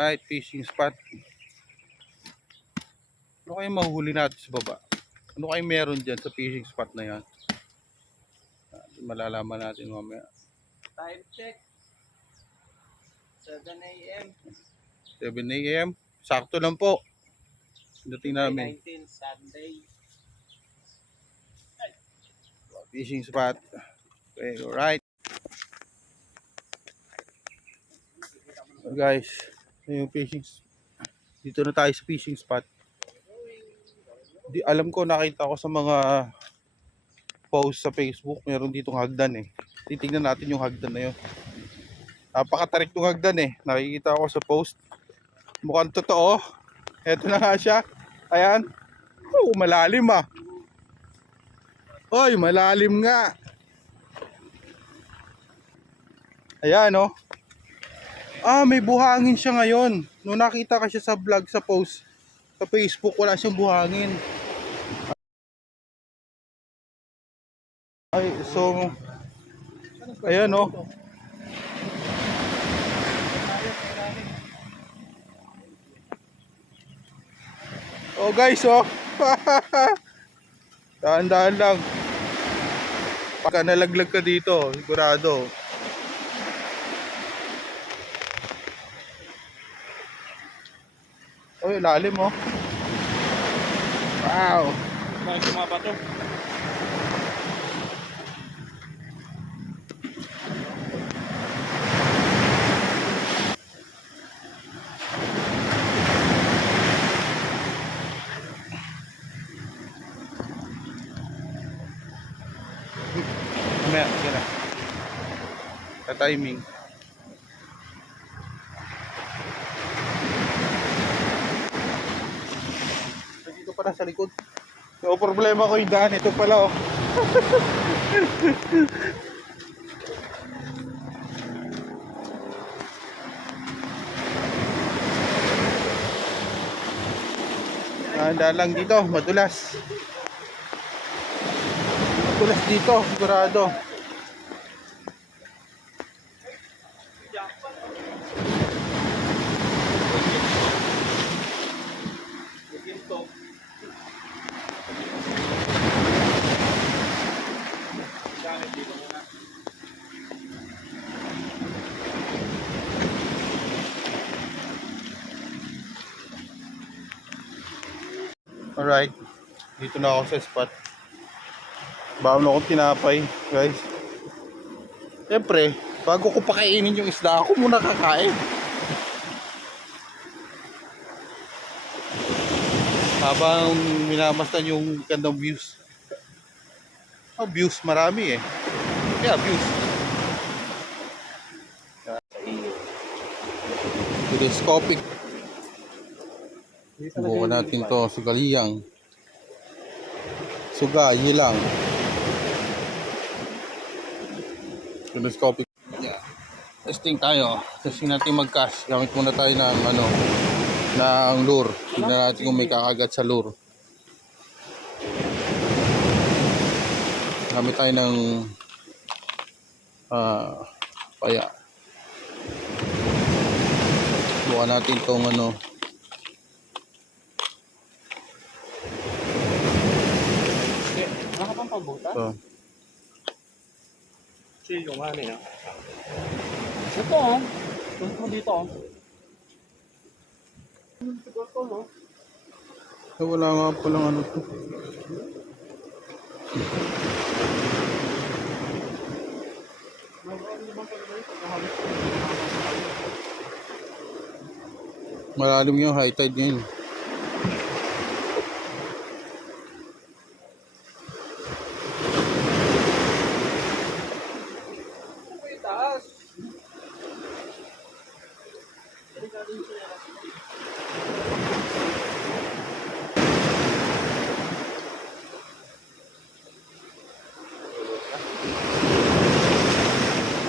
Alright, fishing spot. Ano kayo mahuhuli natin sa baba? Ano kayo meron dyan sa fishing spot na yan? Malalaman natin mamaya. Time check. 7 a.m. 7 a.m. Sakto lang po. Dating namin. 19 Sunday. Fishing spot. Okay, alright. So guys, yung fishing. Dito na tayo sa fishing spot. Di alam ko, nakita ko sa mga post sa Facebook, meron ditong hagdan eh. Titingnan natin yung hagdan na yun. Napakatarik ng hagdan eh. Nakikita ko sa post. Mukhang totoo. Eto na nga siya. Ayan. Oh, malalim ah. Oy, malalim nga. Ayan oh. Ah, may buhangin siya ngayon. Nung nakita ka siya sa vlog, sa post sa Facebook, wala siyang buhangin. Ay, so ayan oh. Oh guys oh. Dahan-dahan lang. Pagka nalaglag ka dito, sigurado. Oh, lalim oh. Wow. Bakit sumaba to? Mamaya, sige na. Ka-timing. Dito pala sa likod. So, problema ko yung daan. Ito pala oh. Dahan lang dito, madulas. Madulas dito, sigurado. Alright, dito na ako sa spot. Baon akong tinapay, guys. Siyempre, bago ko pakainin yung isda, ako muna kakain. Habang minamastan yung gandang views. Oh, views marami eh. Yeah, views. Telescopic. Bukan natin to, sugaliyang. Suga, yilang. Telescopic. Yeah. Testing tayo. Testing natin mag-cast. Gamit muna tayo ng ng lure. Tingnan natin kung may kakagat sa lure. Gamit tayo ng paya. Bukan natin tong Pagbuta? So, Chill yung ano ya. Ito oh. Tunto mo dito oh. Ito no? wala nga palang ano to. Malalim yung high tide ngayon.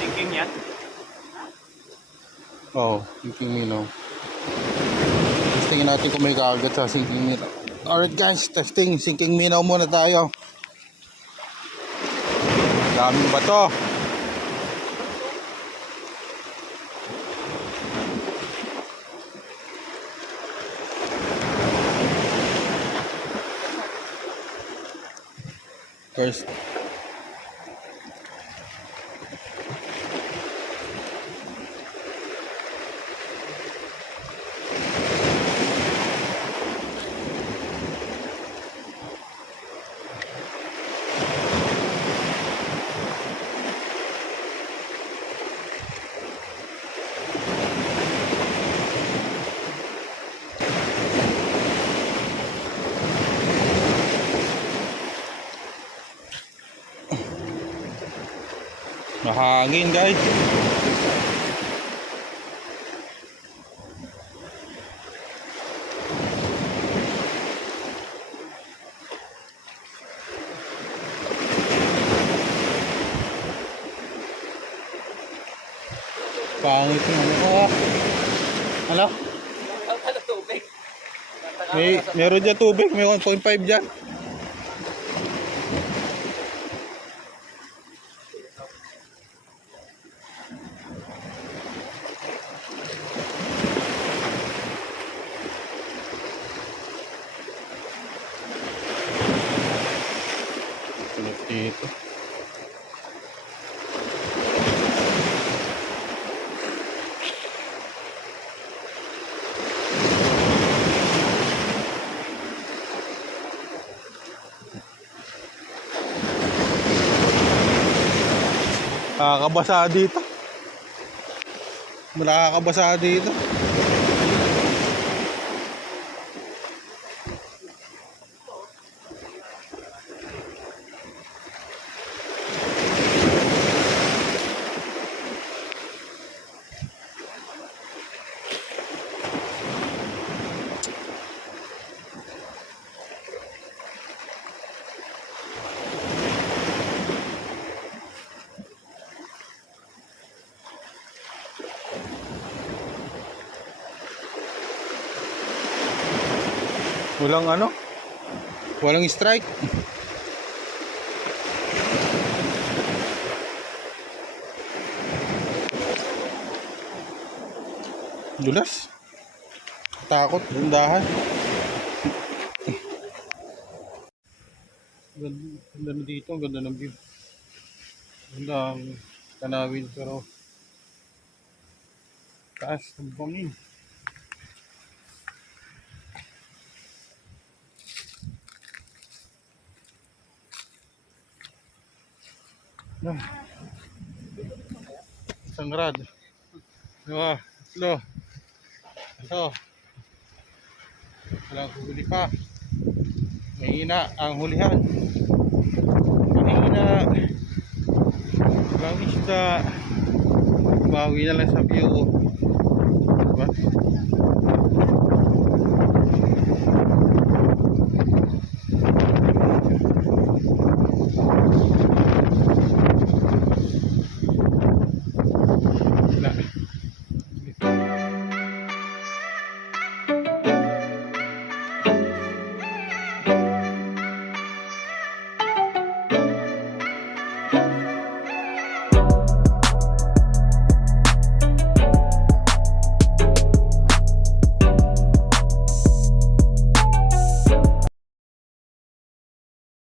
Thinking yan? Oh, sinking minaw. Testingin natin kung may kakagat sa sinking minaw. Alright guys, testing. Sinking minaw muna tayo. Daming bato. First. Mahangin guys. Pangit yung ano ko ah. Ano? Tubig. Meron dyan tubig, may 1.5 dyan. Tulad dito. Nakakabasa dito. Nakakabasa dito. Walang ano? Walang strike. Dulas. Takot, bundahan. Ganda na dito, ang ganda ng view. Ganda ang tanawin pero taas ng bangin. No. Sangrad. Dua, tatlo. Ito. Walang huli pa. Mahina ang hulihan. Mahina. Walang isda. Bawi na lang sa view.